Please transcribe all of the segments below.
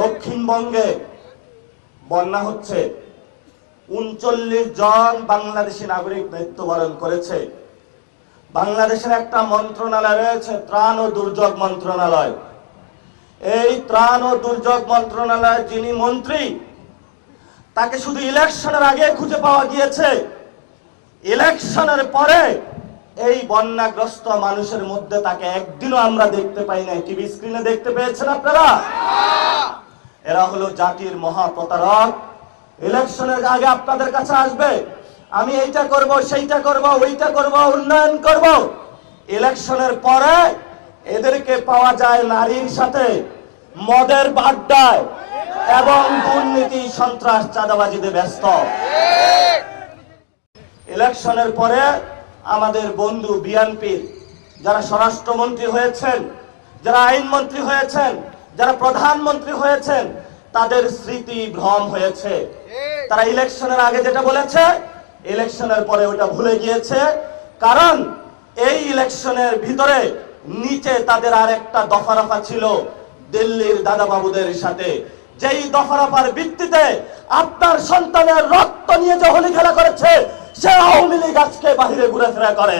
দক্ষিণবঙ্গে বন্যা হচ্ছে, ৩৯ জন বাংলাদেশি নাগরিক মৃত্যুবরণ করেছে। বাংলাদেশের একটা মন্ত্রণালয় রয়েছে, ত্রাণ ও দুর্যোগ মন্ত্রণালয়। এই ত্রাণ ও দুর্যোগ মন্ত্রণালয়ের যিনি মন্ত্রী, তাকে শুধু ইলেকশনের আগে খুঁজে পাওয়া গিয়েছে। ইলেকশনের পরে এই বন্যাগ্রস্ত মানুষের মধ্যে তাকে একদিনও আমরা দেখতে পাই নাই। টিভি স্ক্রিনে দেখতে পেয়েছেন আপনারা? এরা হলো জাতির মহাপ্রতারক। ইলেকশনের আগে আপনাদের কাছে আসবে, আমি এইটা করব, সেইটা করব, ওইটা করব, উন্নয়ন করব। ইলেকশনের পরে এদেরকে পাওয়া যায় নারীর সাথে, মদের আড্ডায় এবং দুর্নীতি, সন্ত্রাস, চাঁদাবাজিতে ব্যস্ত। ইলেকশনের পরে আমাদের বন্ধু বিএনপির যারা স্বরাষ্ট্রমন্ত্রী হয়েছেন, যারা আইনমন্ত্রী হয়েছেন, যারা প্রধানমন্ত্রী হয়েছেন, তাদের স্মৃতি ভ্রম হয়েছে। তারা ইলেকশনের আগে যেটা বলেছে, ইলেকশনের পরে ওটা ভুলে গিয়েছে। কারণ এই ইলেকশনের ভিতরে নিচে তাদের আর একটা দফারফা ছিল দিল্লির দাদাবাবুদের সাথে, যেই দফারফার ভিত্তিতে আপনার সন্তানের রক্ত নিয়ে যে হোলি খেলা করেছে, সে আওয়ামী লীগ আজকে বাহিরে ঘুরেফেরা করে।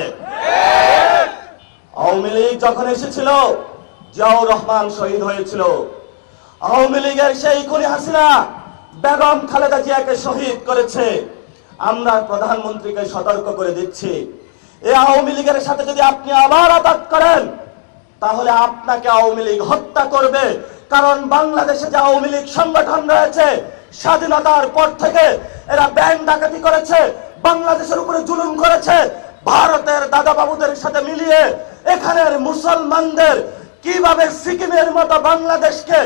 আওয়ামী লীগ যখন এসেছিল, জিয়াউর রহমান শহীদ হয়েছিল। আওয়ামী লীগের সেই খুনি হাসিনা বেগম খালেদা জিয়াকে শহীদ করেছে। আমরা প্রধানমন্ত্রীকে সতর্ক করে দিচ্ছি, এই আওয়ামী লীগের সাথে যদি আপনি আবার আঘাত করেন, তাহলে আপনাকে আওয়ামী লীগ হত্যা করবে। কারণ বাংলাদেশে যে আওয়ামী লীগ সংগঠন রয়েছে, স্বাধীনতার পর থেকে এরা ব্যাংক ডাকাতি করেছে, বাংলাদেশের উপরে জুলুম করেছে। ভারতের দাদাবাবুদের সাথে মিলিয়ে এখানের মুসলমানদের কিভাবে সিকিমের মতো বাংলাদেশকে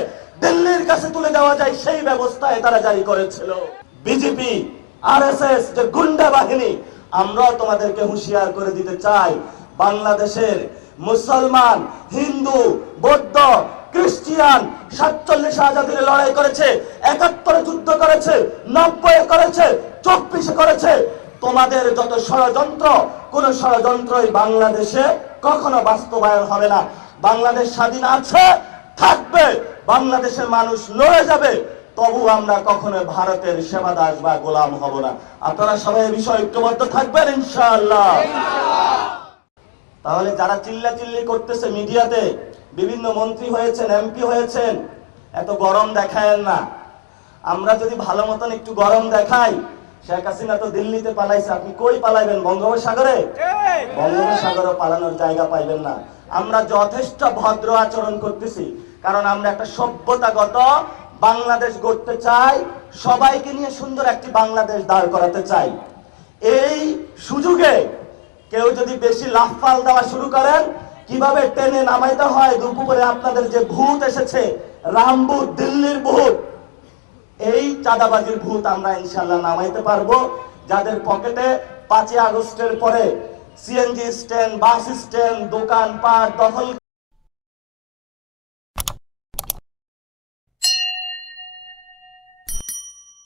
দিল্লির কাছে তুলে দেওয়া যায়, সেই ব্যবস্থায় তারা জারি করেছিল। বিজেপি, আরএসএস যে গুন্ডা বাহিনী, আমরাও তোমাদেরকে হুঁশিয়ার করে দিতে চাই, বাংলাদেশের মুসলমান, হিন্দু, বৌদ্ধ, খ্রিস্টিয়ান 47 আজাদির লড়াই করেছে, 71 যুদ্ধ করেছে, 90 করেছে, 24 করেছে। তোমাদের যত ষড়যন্ত্র, কোন ষড়যন্ত্রই বাংলাদেশে কখনো বাস্তবায়ন হবে না। বাংলাদেশ স্বাধীন আছে, থাকবে, বাংলাদেশের মানুষ লড়ে যাবে, তবু আমরা কখনো ভারতের সেবাদাস বা গোলাম হব না। আপনারা সবাই এই বিষয়ে ঐক্যবদ্ধ থাকবেন ইনশাআল্লাহ। তাহলে যারা চিল্লাচিল্লি করতেছে মিডিয়াতে, বিভিন্ন মন্ত্রী হয়েছেন, এমপি হয়েছেন, এত গরম দেখায়েন না। আমরা যদি ভালো মতন একটু গরম দেখাই, শেখ হাসিনা তো দিল্লিতে পালাইছে, আপনি কই পালাইবেন? বঙ্গোপসাগরে? বঙ্গোপসাগরে পালানোর জায়গা পাইবেন না। আমরা যথেষ্ট ভদ্র আচরণ করতেছি, কারণ আমরা একটা সভ্যতাগত বাংলাদেশ গড়তে চাই, সবাইকে নিয়ে সুন্দর একটি বাংলাদেশ দাঁড় করাতে চাই। এই সুযোগে কেউ যদি বেশি লাফাল দেওয়া শুরু করেন, কিভাবে টেনে নামাইতে হয়, দুপুরে আপনাদের যে ভূত এসেছে, রামভূত, দিল্লির ভূত, এই চাঁদাবাজির ভূত আমরা ইনশাল্লাহ নামাইতে পারবো। যাদের পকেটে 5 আগস্টের পরে সিএনজি স্ট্যান্ড, বাস স্ট্যান্ড, দোকানপাট দখল